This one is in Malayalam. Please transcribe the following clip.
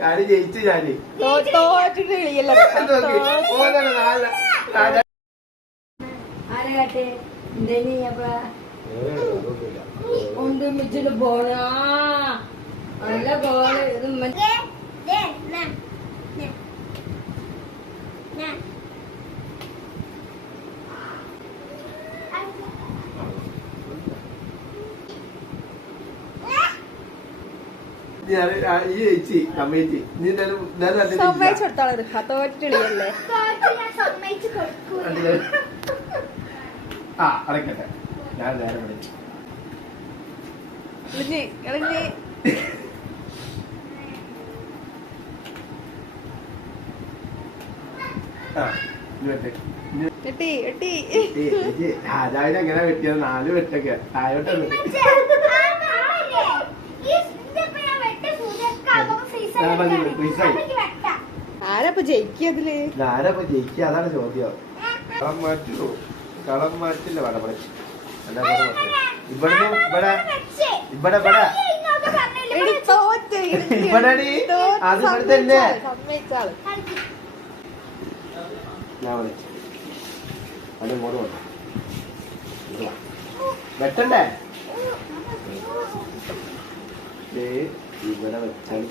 ഞാന് ജയിച്ചു. ഞാന് ആരാട്ടെ പോണ നല്ല ഗോള് ഇത് ഈ ചേച്ചി കമ്മേച്ചി നീ ആ അടക്കട്ടെ. ഞാൻ നേരം വിളിച്ചു രാജാവിനെ എങ്ങനെ വെട്ടിയത്? 4 വെട്ടൊക്കെ താഴോട്ടത്. ആരപ്പ ജയിക്കതില്? ആരപ്പ ജയിക്കുക? അതാണ് ചോദ്യം. കളം മാറ്റുള്ളൂ. കളം മാറ്റില്ല. ഇവിടെ ഇവിടുന്ന് ഇവിടെ അത് ഇവിടെ തന്നെ. ഞാൻ വിളിച്ചു അത് ഇങ്ങോട്ട് വന്നു വെട്ടണ്ടേ? ഇവിടെ വെച്ചാൽ